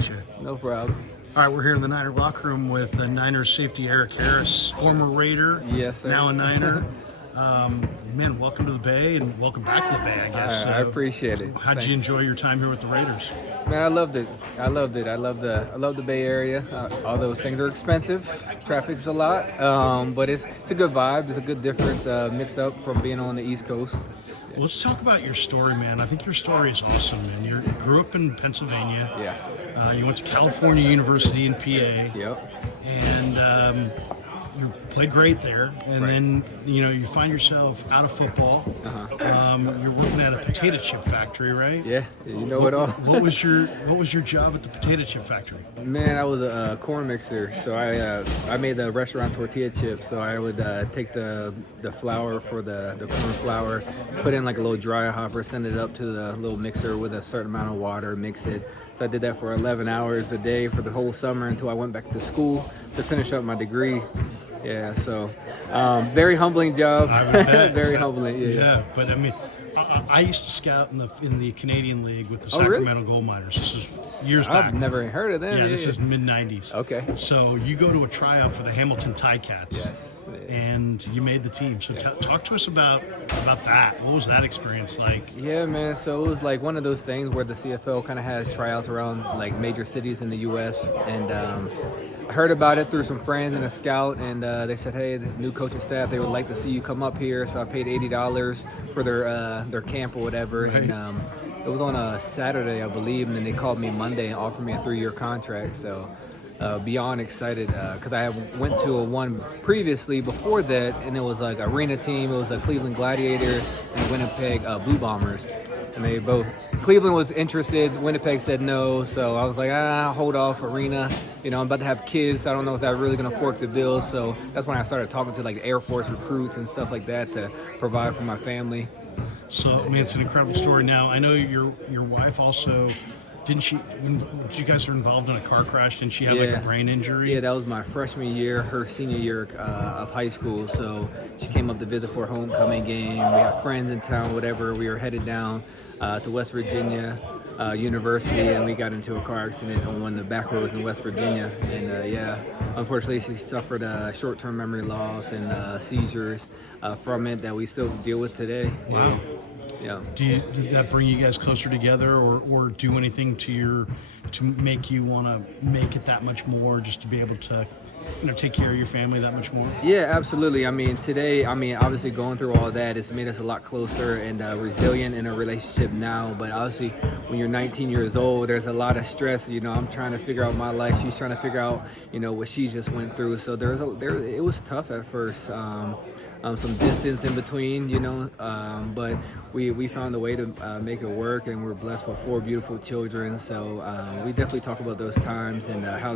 you. No problem. All right, we're here in the Niner locker room with the Niners safety Erik Harris, former Raider, Yes, sir. now a Niner. Man, welcome to the Bay and welcome back to the Bay, I guess. I appreciate it. How'd you enjoy your time here with the Raiders? Man, I loved it. I loved it. I love the Bay Area. Although things are expensive, traffic's a lot, but it's a good vibe. It's a good difference mix up from being on the East Coast. Well, let's talk about your story, man. I think your story is awesome, man. You grew up in Pennsylvania. Yeah. You went to California University in PA. Yep. And you played great there, and Right. then you find yourself out of football. You're working at a potato chip factory, right? Yeah. You know it all. What was your job at the potato chip factory? Man, I was a corn mixer, so I made the restaurant tortilla chips. So I would take the flour for the corn flour, put in like a little dryer hopper, send it up to the little mixer with a certain amount of water, mix it. So I did that for 11 hours a day for the whole summer until I went back to school to finish up my degree. Yeah, so very humbling job. I would bet. Very humbling. Yeah, but I mean, I used to scout in the Canadian League with the Oh, really? Sacramento Gold Miners. This is years back. I've never heard of them. Yeah, this is mid '90s. Okay. So you go to a tryout for the Hamilton Ticats, Yes. and you made the team. So talk to us about that. What was that experience like? Yeah, man. So it was like one of those things where the CFL kind of has tryouts around like major cities in the U.S. And I heard about it through some friends and a scout, and they said, "Hey, the new coaching staff, they would like to see you come up here." So I paid $80 for their camp or whatever, Right. and it was on a Saturday, I believe, and then they called me Monday and offered me a 3-year contract. So. Beyond excited because I went to a one previously before that, and it was like arena team. It was a Cleveland Gladiators and Winnipeg Blue Bombers, and they both. Cleveland was interested. Winnipeg said no, so I was like, hold off arena. I'm about to have kids. So I don't know if they're really gonna fork the bill. So that's when I started talking to like Air Force recruits and stuff like that to provide for my family. So, I mean, it's an incredible story. Now, I know your wife also. Didn't she? When you guys were involved in a car crash, didn't she have like a brain injury? Yeah, that was my freshman year, her senior year of high school. So she came up to visit for a homecoming game. We had friends in town, whatever. We were headed down to West Virginia University, and we got into a car accident on one of the back roads in West Virginia. And unfortunately, she suffered short-term memory loss and seizures from it that we still deal with today. Wow. Yeah. Did that bring you guys closer together, or do anything to make you want to make it that much more, just to be able to, take care of your family that much more? Yeah, absolutely. I mean, today, obviously going through all that, it's made us a lot closer and resilient in a relationship now. But obviously, when you're 19 years old, there's a lot of stress. I'm trying to figure out my life. She's trying to figure out, what she just went through. So it was tough at first. Some distance in between, but we found a way to make it work, and we're blessed with 4 beautiful children. So we definitely talk about those times and how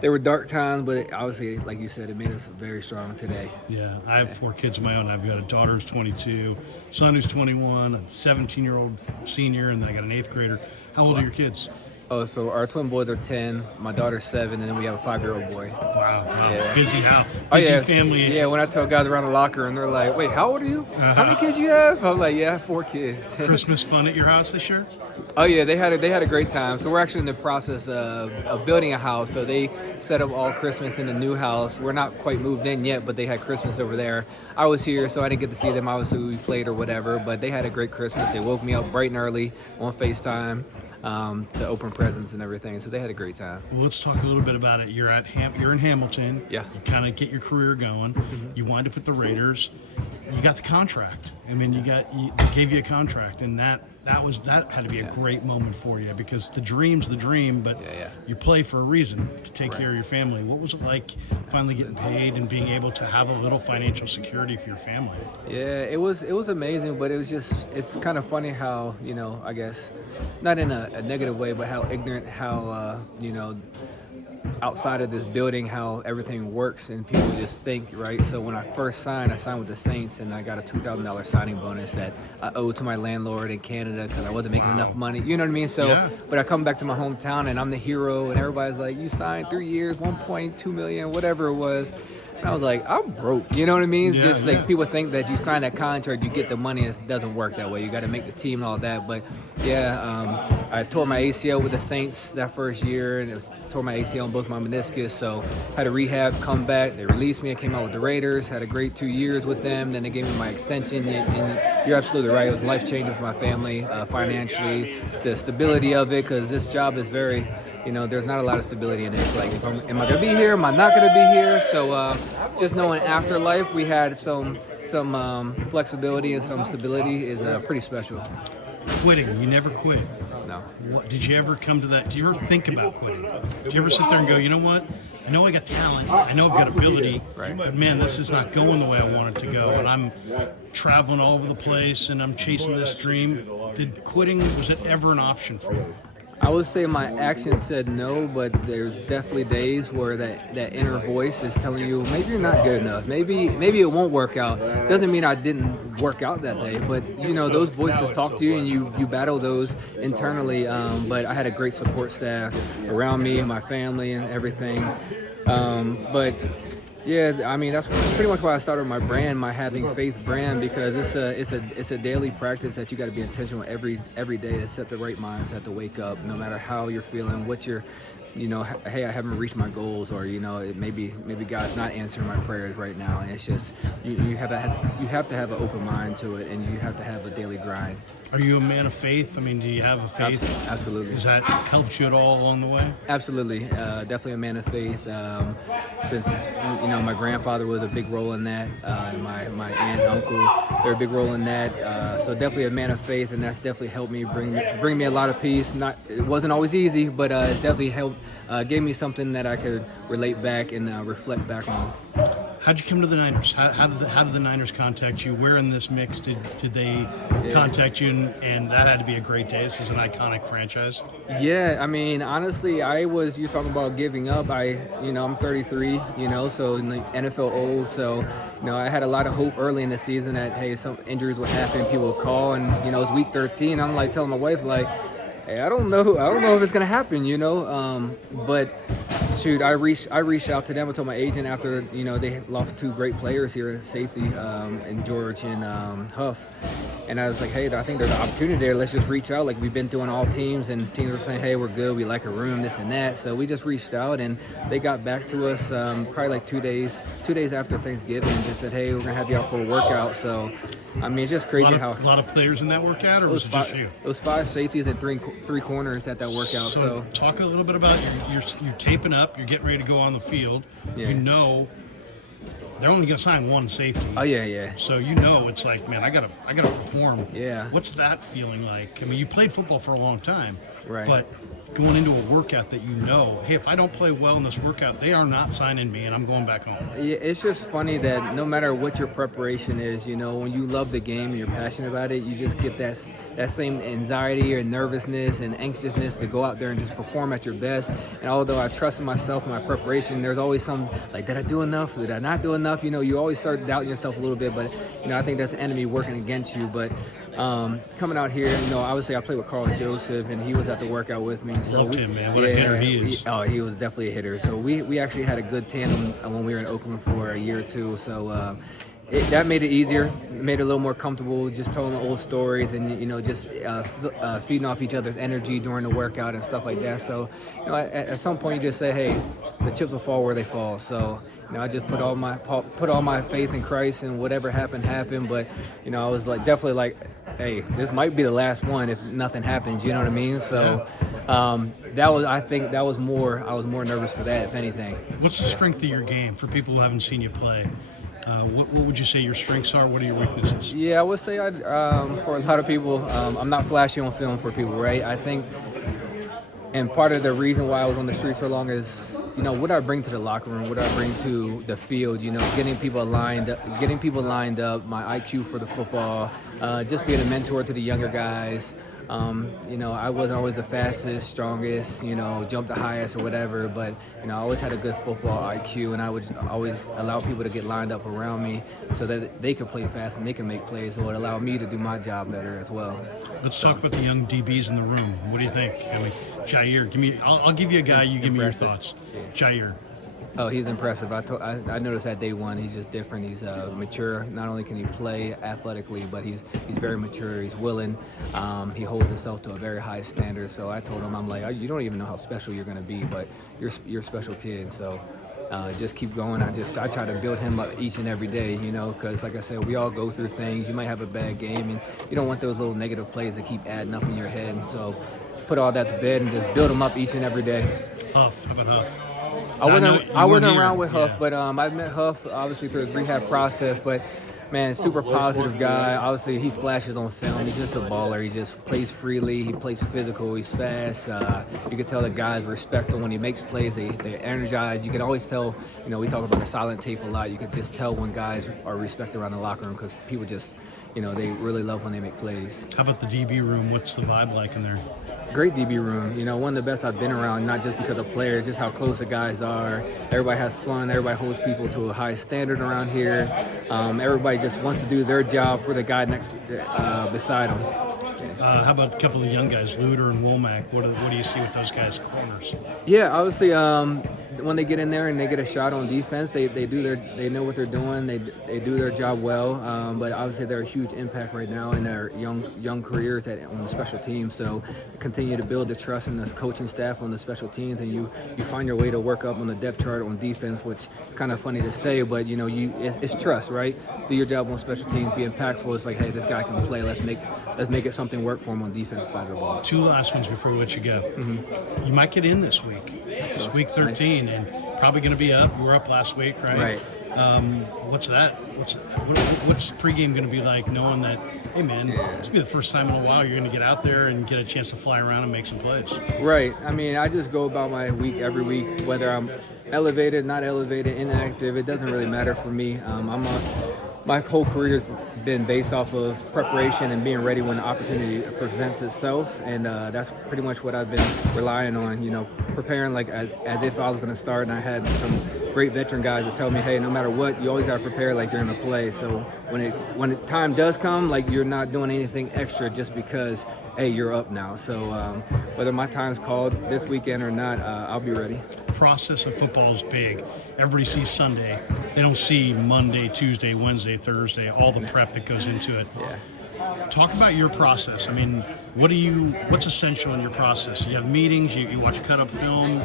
they were dark times, but obviously, like you said, it made us very strong today. Yeah, I have 4 kids of my own. I've got a daughter who's 22, son who's 21, a 17-year-old senior, and then I got an 8th grader. How old are your kids? Oh, so our twin boys are 10, my daughter's 7, and then we have a 5-year-old boy. Wow. Yeah. Busy Yeah. family. Yeah, when I tell guys around the locker and they're like, "Wait, how old are you? How many kids you have?" I'm like, "Yeah, I have 4 kids." Christmas fun at your house this year? Oh yeah, they had a great time. So we're actually in the process of building a house. So they set up all Christmas in the new house. We're not quite moved in yet, but they had Christmas over there. I was here, so I didn't get to see them. Obviously, we played or whatever, but they had a great Christmas. They woke me up bright and early on FaceTime to open presents and everything. So they had a great time. Well, let's talk a little bit about it. You're in Hamilton. Yeah. You kind of get your career going. You wind up at the Raiders. You got the contract. I mean, they gave you a contract, and that had to be a great moment for you, because the dream's the dream, but you play for a reason, to take care of your family. What was it like finally getting paid and being able to have a little financial security for your family? Yeah, it was amazing, but it's kind of funny how, I guess, not in a negative way, but how ignorant, how, outside of this building, how everything works, and people just think, right? So when I first signed, I signed with the Saints, and I got a $2,000 signing bonus that I owed to my landlord in Canada because I wasn't making enough money. You know what I mean? So, but I come back to my hometown, and I'm the hero, and everybody's like, "You signed 3 years, 1.2 million, whatever it was." And I was like, I'm broke. You know what I mean? Like people think that you sign that contract, you get the money. It doesn't work that way. You got to make the team and all that. But I tore my ACL with the Saints that first year, and tore my ACL on both my meniscus. So had a rehab, come back. They released me. I came out with the Raiders. Had a great 2 years with them. Then they gave me my extension. And you're absolutely right. It was life changing for my family financially. The stability of it, because this job is very, there's not a lot of stability in it. It's like, am I going to be here? Am I not going to be here? So just knowing afterlife, we had some flexibility and some stability is pretty special. Quitting, you never quit. No. Did you ever come to that? Did you ever think about quitting? Did you ever sit there and go, you know what? I know I got talent. I know I've got ability. Right. But man, this is not going the way I want it to go. And I'm traveling all over the place and I'm chasing this dream. Was it ever an option for you? I would say my actions said no, but there's definitely days where that inner voice is telling you maybe you're not good enough. Maybe it won't work out. Doesn't mean I didn't work out that day, but those voices talk to you and you battle those internally. But I had a great support staff around me, my family, and everything. But yeah, I mean that's pretty much why I started my brand, my Having Faith brand, because it's a daily practice that you got to be intentional every day to set the right mindset to wake up, no matter how you're feeling, what you're, hey, I haven't reached my goals, or maybe God's not answering my prayers right now, and it's just you have to have an open mind to it, and you have to have a daily grind. Are you a man of faith? I mean, do you have a faith? Absolutely. Has that helped you at all along the way? Absolutely. Definitely a man of faith. Since, my grandfather was a big role in that. My aunt and uncle, they're a big role in that. So definitely a man of faith, and that's definitely helped me bring me a lot of peace. It wasn't always easy, but it definitely helped, gave me something that I could relate back and reflect back on. How'd you come to the Niners? How did the Niners contact you? Where in this mix did they contact you? And that had to be a great day. This is an iconic franchise. Yeah, I mean, honestly, you're talking about giving up. I'm 33, so in the NFL old. So, I had a lot of hope early in the season that, hey, some injuries would happen, people would call, and, it's week 13. I'm like telling my wife, like, hey, I don't know if it's going to happen, but shoot, I reached out to them. I told my agent after, they lost two great players here at safety, in George and Huff. And I was like, hey, I think there's an opportunity there. Let's just reach out. Like we've been doing all teams, and teams were saying, hey, we're good. We like a room, this and that. So we just reached out, and they got back to us probably like 2 days after Thanksgiving, and just said, hey, we're going to have you out for a workout. So, I mean, it's just crazy a lot of players in that workout, or was it just you? It was 5 safeties and three corners at that workout. So talk a little bit about you're taping up, you're getting ready to go on the field. Yeah. They're only going to sign one safety. Oh yeah. So it's like, man, I gotta perform. Yeah. What's that feeling like? I mean, you played football for a long time, right? But going into a workout that hey, if I don't play well in this workout, they are not signing me, and I'm going back home. Yeah, it's just funny that no matter what your preparation is, when you love the game and you're passionate about it, you just get that same anxiety or nervousness and anxiousness to go out there and just perform at your best. And although I trust in myself and my preparation, there's always some like, did I do enough? Did I not do enough? You always start doubting yourself a little bit, but I think that's the enemy working against you. But coming out here, obviously I played with Carl Joseph, and he was at the workout with me. So loved him, man. What a hitter he is. He was definitely a hitter. So we actually had a good tandem when we were in Oakland for a year or two. So that made it easier, made it a little more comfortable, just telling old stories and, just feeding off each other's energy during the workout and stuff like that. So, at some point you just say, hey, the chips will fall where they fall. So, I just put all my faith in Christ, and whatever happened. But, I was definitely like, hey, this might be the last one if nothing happens. You know what I mean? So I was more nervous for that, if anything. What's the strength of your game for people who haven't seen you play? What would you say your strengths are? What are your weaknesses? Yeah, I would say for a lot of people, I'm not flashy on film for people, right? I think, and part of the reason why I was on the street so long is, what do I bring to the locker room? What do I bring to the field? Getting people lined up, my IQ for the football, just being a mentor to the younger guys. I wasn't always the fastest, strongest, jump the highest or whatever, but, I always had a good football IQ, and I would always allow people to get lined up around me so that they could play fast and they can make plays, so it allowed me to do my job better as well. Let's talk about the young DBs in the room. What do you think? I mean, Jair, I'll give you a guy, you give me your thoughts. Jair. Oh, he's impressive. I noticed that day one. He's just different. He's mature. Not only can he play athletically, but he's very mature. He's willing. He holds himself to a very high standard. So I told him, I'm like, you don't even know how special you're going to be, but you're a special kid. So just keep going. I try to build him up each and every day, you know, because like I said, we all go through things. You might have a bad game, and you don't want those little negative plays that keep adding up in your head. And so put all that to bed and just build him up each and every day. Huff, how about Huff? I wasn't around with Huff, but I met Huff obviously through his rehab process. But man, super positive guy. Obviously, he flashes on film. He's just a baller. He just plays freely. He plays physical. He's fast. You can tell the guys respect him when he makes plays. They're energized. You can always tell. You know, we talk about the silent tape a lot. You can just tell when guys are respected around the locker room because people just, you know, they really love when they make plays. How about the DB room? What's the vibe like in there? Great DB room. You know, one of the best I've been around, not just because of players, just how close the guys are. Everybody has fun. Everybody holds people to a high standard around here. Everybody just wants to do their job for the guy next beside them. How about a couple of young guys, Luder and Womack? What do you see with those guys' corners? Yeah, obviously, when they get in there and they get a shot on defense, they know what they're doing. They do their job well. But obviously, they're a huge impact right now in their young careers on the special teams. So continue to build the trust in the coaching staff on the special teams, and you find your way to work up on the depth chart on defense, which is kind of funny to say, but you know, it's trust, right? Do your job on special teams, be impactful. It's like, hey, this guy can play. Let's make it something work for him on defense side of the ball. Two last ones before we let you go. Mm-hmm. You might get in this week. It's week 13, and probably going to be up. You were up last week, right? Right. What's that? What's pregame going to be like, knowing that, hey man, this will be the first time in a while you're going to get out there and get a chance to fly around and make some plays? Right. I mean, I just go about my week every week, whether I'm elevated, not elevated, inactive. It doesn't really matter for me. My whole career has been based off of preparation and being ready when the opportunity presents itself, and that's pretty much what I've been relying on. You know, preparing like as if I was going to start, and I had some great veteran guys that tell me, hey, no matter what, you always got to prepare like you're going to play. So when the time does come, like you're not doing anything extra just because, hey, you're up now. So whether my time's called this weekend or not, I'll be ready. Process of football is big. Everybody sees Sunday. They don't see Monday, Tuesday, Wednesday, Thursday, all the prep that goes into it. Yeah. Talk about your process. I mean, what's essential in your process? You have meetings, you watch cut-up film.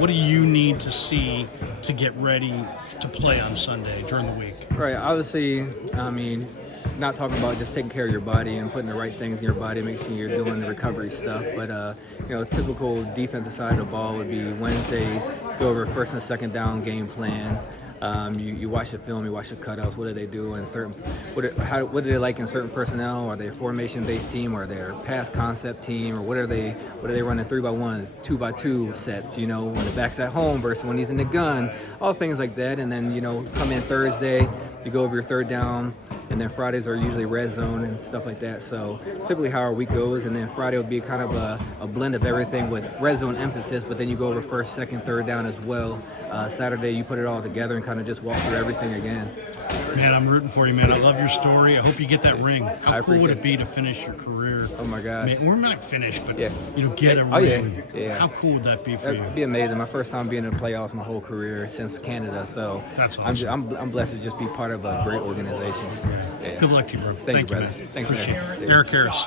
What do you need to see to get ready to play on Sunday during the week? Right. Obviously, I mean, not talking about just taking care of your body and putting the right things in your body, make sure you're doing the recovery stuff. But, you know, typical defensive side of the ball would be Wednesdays, go over first and second down game plan. You watch the film, you watch the cutouts. What do they do in certain? What do they like in certain personnel? Are they a formation-based team, or are they a pass concept team, or what are they running 3x1s, 2x2 sets? You know, when the back's at home versus when he's in the gun, all things like that. And then, you know, come in Thursday, you go over your third down, and then Fridays are usually red zone and stuff like that. So typically how our week goes, and then Friday will be kind of a blend of everything with red zone emphasis, but then you go over first, second, third down as well. Saturday you put it all together and kind of just walk through everything again. Man, I'm rooting for you, man. I love your story. I hope you get that ring. How cool would it be to finish your career? Oh my gosh. Man, we're not finished, but yeah. You know, get a ring. Oh yeah. How cool would that be for you? It'd be amazing. My first time being in the playoffs my whole career since Canada. So that's awesome. I'm blessed to just be part of a great organization. Yeah. Good luck to you, bro. Thank you, man. Thanks, Appreciate man. it. Erik Harris.